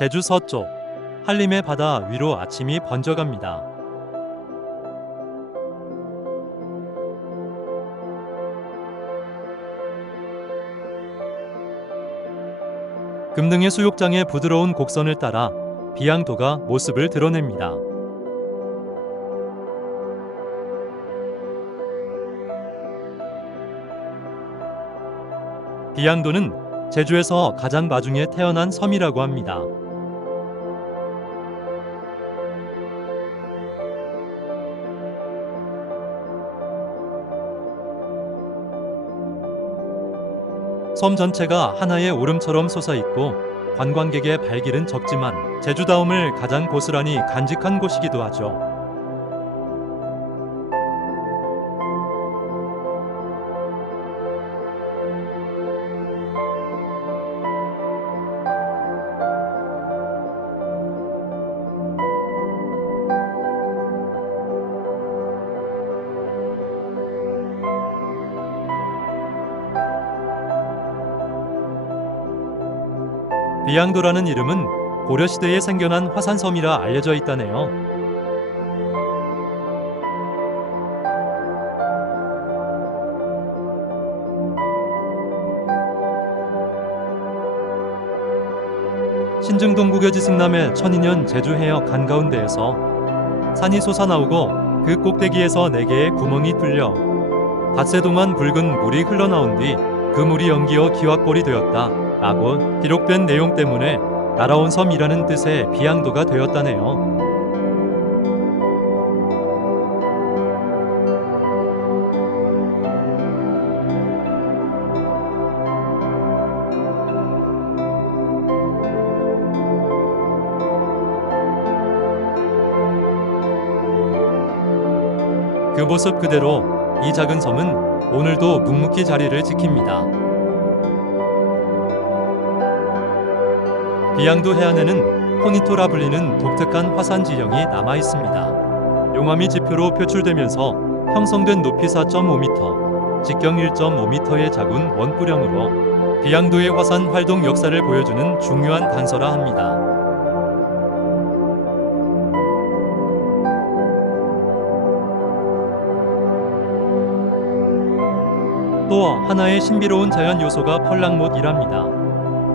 제주 서쪽 한림의 바다 위로 아침이 번져갑니다. 금등의 수욕장의 부드러운 곡선을 따라 비양도가 모습을 드러냅니다. 비양도는 제주에서 가장 마중에 태어난 섬이라고 합니다. 섬 전체가 하나의 오름처럼 솟아있고 관광객의 발길은 적지만 제주다움을 가장 고스란히 간직한 곳이기도 하죠. 비양도라는 이름은 고려시대에 생겨난 화산섬이라 알려져 있다네요. 신증동 구겨지 승남의 천인년 제주 해역 한가운데에서 산이 솟아나오고 그 꼭대기에서 네 개의 구멍이 뚫려 닷새 동안 붉은 물이 흘러나온 뒤 그 물이 연기어 기와골이 되었다 라고 기록된 내용 때문에 날아온 섬이라는 뜻의 비양도가 되었다네요. 그 모습 그대로 이 작은 섬은 오늘도 묵묵히 자리를 지킵니다. 비양도 해안에는 호니토라 불리는 독특한 화산 지형이 남아 있습니다. 용암이 지표로 표출되면서 형성된 높이 4.5m, 직경 1.5m의 작은 원구령으로 비양도의 화산 활동 역사를 보여주는 중요한 단서라 합니다. 또 하나의 신비로운 자연 요소가 펄랑못이랍니다.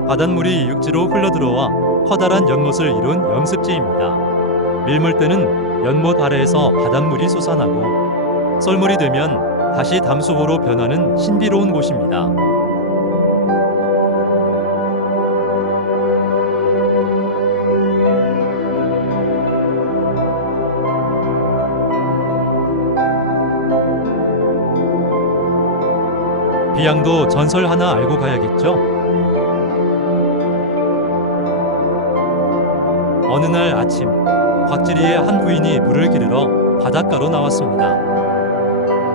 바닷물이 육지로 흘러들어와 커다란 연못을 이룬 염습지입니다. 밀물 때는 연못 아래에서 바닷물이 솟아나고 썰물이 되면 다시 담수호로 변하는 신비로운 곳입니다. 비양도 전설 하나 알고 가야겠죠? 어느 날 아침 곽지리의 한 부인이 물을 기르러 바닷가로 나왔습니다.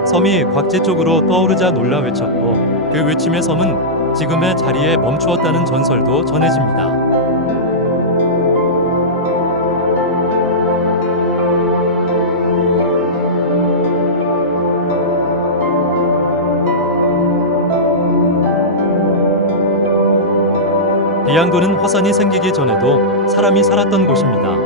섬이 곽지 쪽으로 떠오르자 놀라 외쳤고 그 외침의 섬은 지금의 자리에 멈추었다는 전설도 전해집니다. 비양도는 화산이 생기기 전에도 사람이 살았던 곳입니다.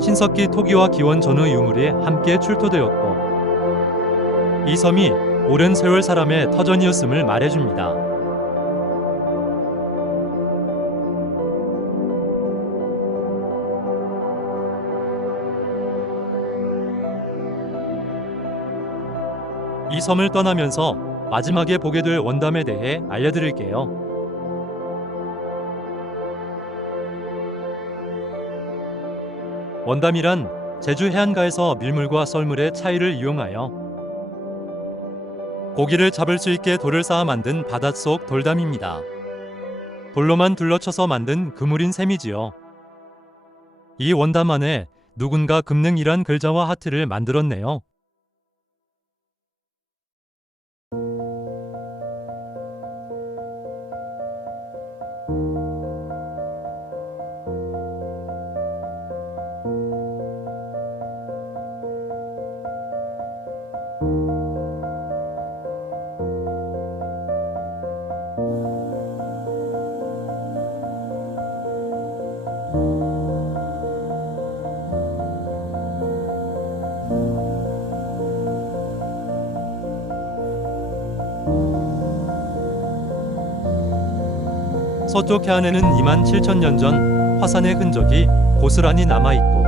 신석기 토기와 기원 전후 유물이 함께 출토되었고 이 섬이 오랜 세월 사람의 터전이었음을 말해줍니다. 이 섬을 떠나면서 마지막에 보게 될 원담에 대해 알려드릴게요. 원담이란 제주 해안가에서 밀물과 썰물의 차이를 이용하여 고기를 잡을 수 있게 돌을 쌓아 만든 바닷속 돌담입니다. 돌로만 둘러쳐서 만든 그물인 셈이지요. 이 원담 안에 누군가 금능이란 글자와 하트를 만들었네요. 서쪽 해안에는 2만 7천 년 전 화산의 흔적이 고스란히 남아 있고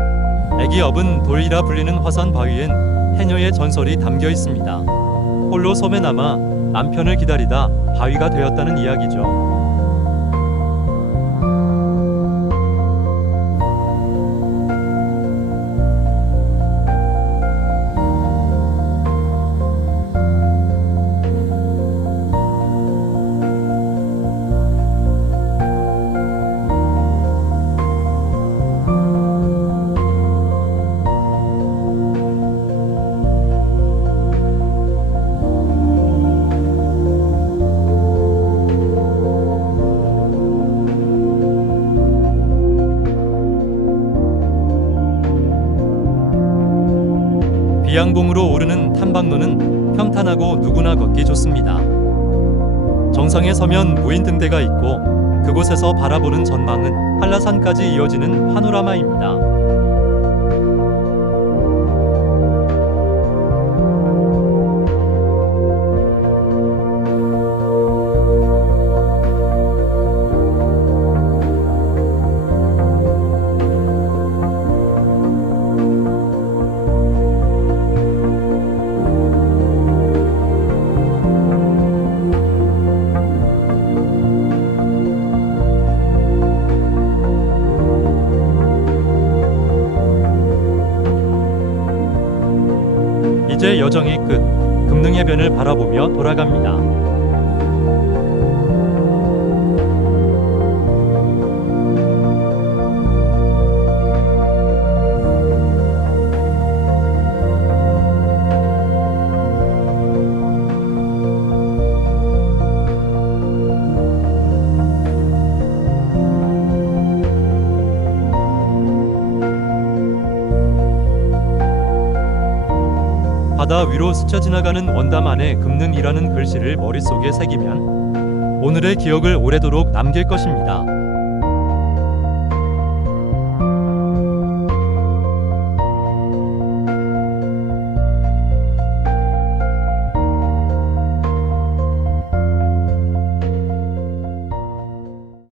애기 업은 돌이라 불리는 화산 바위엔 해녀의 전설이 담겨 있습니다. 홀로 섬에 남아 남편을 기다리다 바위가 되었다는 이야기죠. 비양봉으로 오르는 탐방로는 평탄하고 누구나 걷기 좋습니다. 정상에 서면 무인 등대가 있고 그곳에서 바라보는 전망은 한라산까지 이어지는 파노라마입니다. 여정이 끝. 금능해변을 바라보며 돌아갑니다. 바다 위로 스쳐 지나가는 원담 안에 금능이라는 글씨를 머릿속에 새기면 오늘의 기억을 오래도록 남길 것입니다.